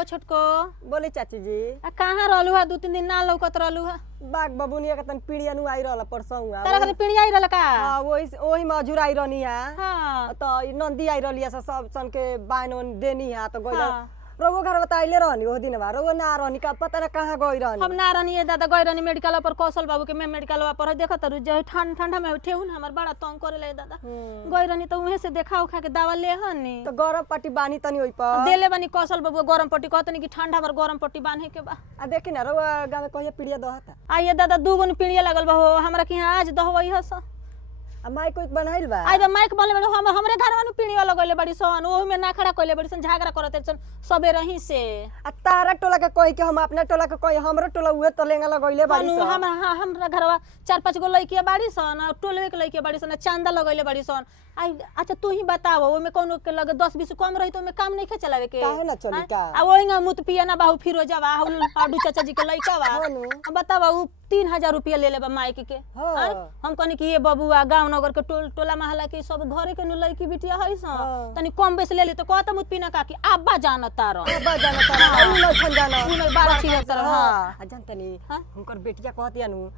हो छोटको। बोली चाची जी। कहाँ रहलू है? 2-3 दिन ना लौकत रहलू है। बाग बबुनिया के तन पीड़िया नु आई रहला परसों तारा घर पीड़िया आई रहल का? हां ओही मजूर आई रहनी है। हां तो नंदी आई रहली है सब सन के बायन देनी है तो गइल हाँ। रउआ घर बताइले रहनी ओ दिन बा रउआ ना रहनी का पता ना कहां गई रहनी। हम ना रहनी है दादा गई रहनी मेडिकल पर कौशल बाबू के मैं मेडिकल पर देखत रह जे ठंडा में ठेहुन हमर बड़ा तंग करे ले दादा। गई रहनी तो उहे से देखा उखा के दवा ले हनी तो गरम पट्टी बानी तनी ओइ पर देले बानी कौशल बाबू गरम पट्टी कहतनी कि ठंडा में गरम पट्टी बांधे के बा। आ देखी ना रउआ गांव में कहिया पीड़िया दहता। आइए दादा 2 गो पीड़िया लगल बा हो हमरा के यहाँ आज दहवई हस। आ माइक कोई बनाइल बा। आइबे माइक बनले बा हमरे घरवा नु पीड़िया लगले बड़ी सन ओहु में ना खड़ा कइले बड़ी सन झगड़ा करत सन सबे रही से। आ तारा टोला के कहि के हम अपना टोला के कहि हमरो टोला उहे तलेंगा लगइले बाड़ी सन। हमरा घरवा 4-5 गो लइकिया बाड़ी सन टोलवे के लइकिया बाड़ी सन चांदा लगइले बाड़ी सन। आई अच्छा तू ही बताओ ओमे कोनो के लगे 10-20 कम रही तो ओमे काम नहीं चलावे के काहे ना चली का। आ ओहिंगा मुत पिया ना बाहु फिरोजावा आडू चाचा जी के लइका बा अब बतावा उ 3000 रुपया ले लेबा माइक के। हम कहनी कि ये बबुआ गांव नगर के टोला महला के सब घरे के लइकी बिटिया है सन तनी कम बेस ले ली तो कहता मुत पीना का कि अब्बा जानता रह अब्बा जानता रह उ न छन जाना उ न 12 छिया तरह। हां आ जानतनी हुनकर बेटिया कहतिया नु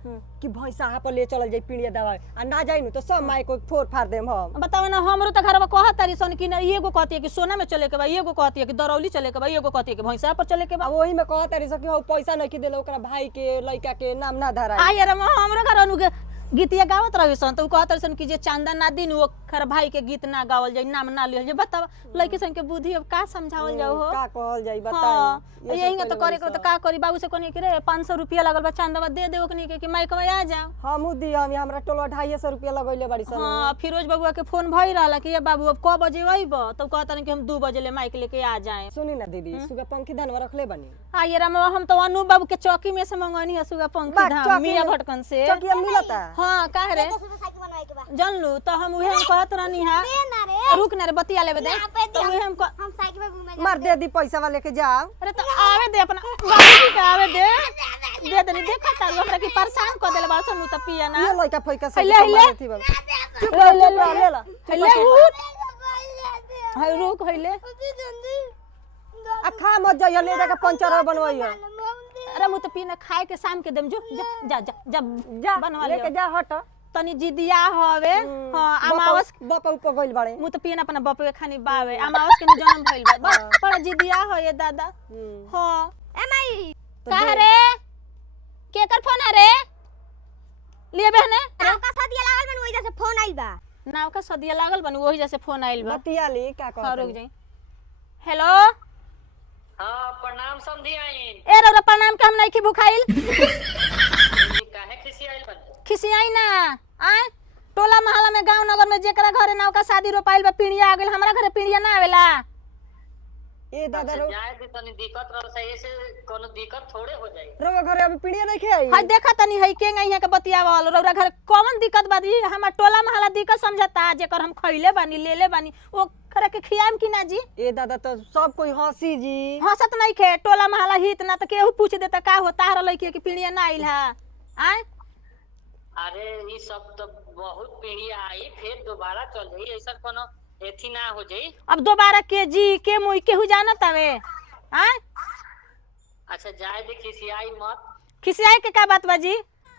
कि भैंसा पर ले चलल जाई पीड़िया दवा आ ना जाई नु तो सब माइक को फोड़ फाड़ देम हम। बताओ ना हमरो त घरवा कहत तारी सन कि एगो कहती है कि सोना में चले के बा एगो कहती है कि दरौली चले के बा एगो कहती है कि भैंसा पर चले के बा। वही में कहत तारी सन कि हो पैसा नहीं कि देलो ओकरा भाई के लइका के नाम ना धराई। आ यार हमरो घर नु गीतिया गावत रही सन तो कहत सन कि जे चांदा ना दिन वो खर भाई के गीत ना गावल जाई नाम ना लिहल जे बतावा लइके सन के बुद्धि अब का समझावल जाओ हो का कहल जाई बताई। यही तो करे तो का करी बाबू से कोनी के रे 500 रुपया लगल बा चांदवा दे दे ओकनी के कि माइक में आ जाओ। हमहु दी हम हमरा टोला 250 रुपया लगइले बाड़ी सन। हां फिरोज बबुआ के फोन भई रहला कि ये बाबू अब क बजे आइब तब कहतन कि हम 2 बजे ले माइक लेके आ जाए। सुनी ना दीदी सुगा पंखी धनवा रखले बनी। आ ये हम तो अनु बाबू के चौकी में से मंगनी है सुगा पंखी धाम मिया भटकन से चौकी मिलता। हां का रे जानलू तो हम उहे हम कहत रहनी है रुक ना रे बतिया लेबे दे तो उहे हम साइकिल पे घूमे मार दे दी पैसा वाले के जाओ। अरे तो आवे दे अपना बाबू के आवे दे देनी देखा तारू हमरा के परेशान कर देले बासन नु त पिया ना ये लइका फइका से ले थी बाबू ले उठ हाय रुक हइले आ खा मत जाइए ले जाके पंचर बनवाइए। अरे मु त पीना खाए के शाम के देम जो जा जा जा जा बनवा लेके जा हट तनी जिदिया हवे। हां अमावस बाप ऊपर गइल बाड़े मु त पीना अपना बाप के खानी बावे अमावस के जन्म भइल बा पर जिदिया हो ये दादा। हां ए माई का रे केकर फोन है रे लिए बहने नाव का सदिया लागल बन ओइ जैसे फोन आइल बा नाव का सदिया लागल बन ओही जैसे फोन आइल बा बतिया ले का कहत रुक जाई। हेलो हां प्रणाम समधी आइन ए रे प्रणाम के हम नहीं की भुखाइल काहे खिसियाइल बन खिसियाई ना आए टोला महला में गांव नगर में जेकरा घरे नाव का शादी रोपाइल बा पीड़िया आ गेल हमरा घरे पीड़िया ना आवेला। ए दादा रो जाए दे तनी दिक्कत रह सही से कोनो दिक्कत थोड़े हो जाई। रो घरे अभी पीड़िया नहीं खाई हाय देखा तनी है के यहाँ के बतियावल रौरा घर कौन दिक्कत बादी हमार टोला महला दिक्कत समझता जेकर हम खइले बानी लेले बानी ओ करे के खियाम कि ना जी। ए दादा तो सब कोई हंसी जी हंसत नहीं खे टोला महला हित ना त केहू पूछ देता का होता हर लइके कि पीड़िया ना आइल है आए। अरे ई सब तो बहुत पीढ़ी आई फिर दोबारा चल जाई ऐसा कोनो एथी ना हो जाई। अब दोबारा के जी के मुई केहू जानत हवे आए। अच्छा जाए दे खिसियाई मत खिसियाई के का बात बाजी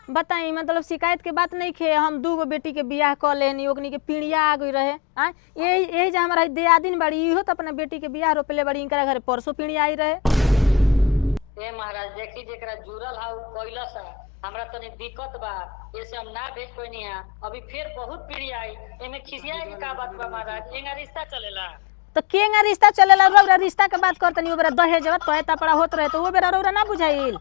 बताई मतलब शिकायत के बात नहीं खे हम 2 गो बेटी के बियाह क लेनी ओकनी के पीड़िया आ गई रहे आ यही जे हमरा दियादिन बड़ी इहो त अपना बेटी के बियाह रोपले बड़ी इनकरा घरे परसों पीड़िया आई रहे। ए महाराज देखी जेकरा जुड़ल हा कैलस हमरा तनी दिक्कत बा ऐसे हम ना भेज कोई नहीं है अभी फिर बहुत पीढ़ी आई एमे खिसियाई के का बात बा महाराज एंगा रिश्ता चलेला तो केंगा रिश्ता चलेला रौरा रिश्ता के बात करतनी ओ बेरा दहेजवा तोय तपड़ा होत रहे तो ओ बेरा रौरा ना बुझाइल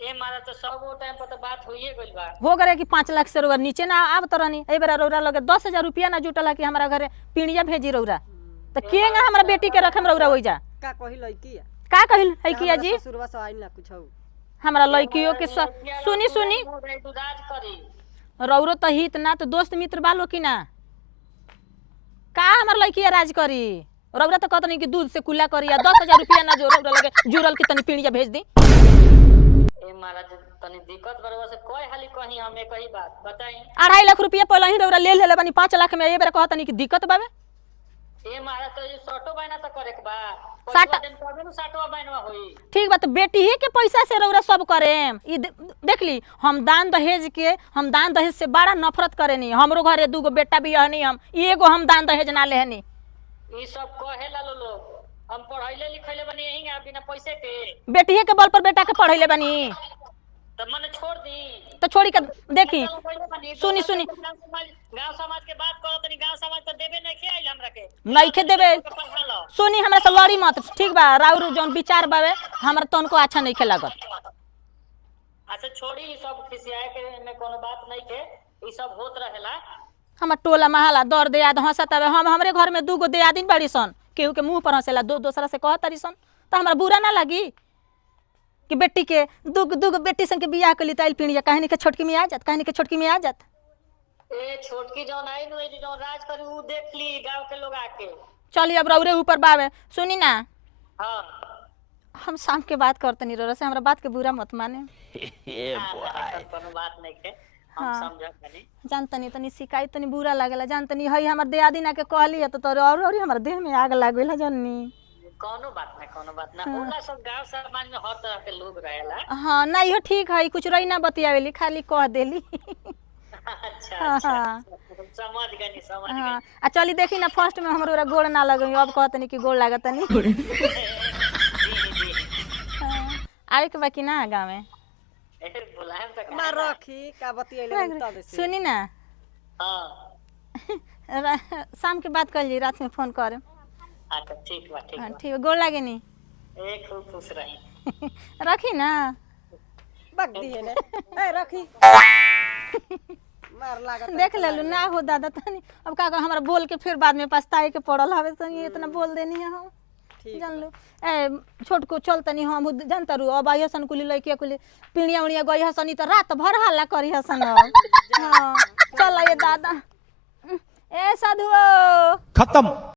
ए महाराज तो सब वो टाइम पर तो बात होइए गइल बा हो गरे कि 5 लाख से रौरा नीचे ना आब त रहनी ए बेरा रौरा लगे 10,000 रुपया ना जुटला कि हमरा घरे पीड़िया भेजी रौरा तो केंगा हमरा बेटी के रखम रौरा होई जा का कहि लइकी का कहिल है किया जी ससुरवा से आइल ना कुछ हमरा लइकियो के सुनी सुनी रौरो त हित ना तो दोस्त मित्र बालो कि ना का हमर लइकिया राज करी रौरा तो कहतनी कि दूध से कुल्ला करी 10,000 रुपया ना जो रौरा लगे जुड़ल की तनी पीड़िया भेज दी। ए महाराज तनी दिक्कत बरवा से कोई हाली कहीं हमें कही बात बताई 2.5 लाख रुपया पहले ही रौरा ले लेले बानी 5 लाख में ए बेरा कहतनी कि दिक्कत बावे ए महाराज तो ये शर्टो बायना तो करे के बा साटा- दिन तबे नु साटवा बायनवा होई ठीक बा तो बेटी ही के पैसा से रौरा सब करे ई देख ली हम दान दहेज से बड़ा नफरत करेनी हमरो घरे 2 गो बेटा भी हनी हम एगो हम दान दहेज ना लेहनी ई सब कहेला लोग हम पढ़ाइले लिखैले बनी यही बिना पैसे के बेटी ही के बल पर बेटा के पढ़ैले बनी तो मन छोड़ दी तो छोड़ी के देखी सुनी गांव समाज के बात करो तनी गांव समाज तो देबे नहीं खेल हमरा के नहीं खे देबे पढ़ा लो सुनी हमरा से लड़ी मत ठीक बा राउर जौन विचार बावे हमरा तनको अच्छा नहीं खे लागत अच्छा छोड़ी ई सब खिसियाए के में कोनो बात नहीं के ई सब होत रहेला हमर टोला महला दर दियाद हंसत आवे हम हमरे घर में 2 गो दियादिन बाड़ी सन केहू के मुंह पर हंसेला दोसरा से कहत तारी सन तो हमरा बुरा ना लगी कि बेटी के 2 गो बेटी सन के बियाह कली ताइल पीड़िया कहनी के छोटकी में आ जात ए छोटकी जौन आई नु जौन राज करी ऊ देख ली गांव के लोग आके चली अब रौरे ऊपर बावे सुनी ना हां हम शाम के बात करतनी रोरा से हमरा बात के बुरा मत माने कोनो बात नहीं के हम हाँ। समझत नहीं जानतनी तनी शिकायत तनी बुरा लागेला जानतनी हई हमर दियादिन आके कहली त तोर और हमर देह में आग लागेला जननी कोनो बात ना होला सब गांव समाज में हर तरह के लोग रहेला हाँ ना इहो ठीक है कुछ रही ना बतियावेली खाली कह देली अच्छा हाँ। समझ गनी हाँ आ चली देखी ना फर्स्ट में हमरो गोड़ ना लगई अब कहतनी कि गोड़ लागतनी आवे के बाकी ना गाँव में बुलाएम त मार रखी का बतियले तब से सुनी ना हां शाम के बात कर ली रात में फोन करे अच्छा ठीक बा ठीक गोड़ लागे नी एक खूब खुश रही रखी ना बक दिए ने ए रखी मार लागत देख लेलू ना हो दादा तनी अब का कर हमरा बोल के फिर बाद में पछताए के पड़ल हवे तनी इतना बोल देनी है हम जान लो ए छोट को चल तनी हम जानता रू अब आई हसन कुली लइके कुली पीणिया उणिया गई हसन त रात भर हल्ला करी हसन हां चल ये दादा ए साधु खत्म।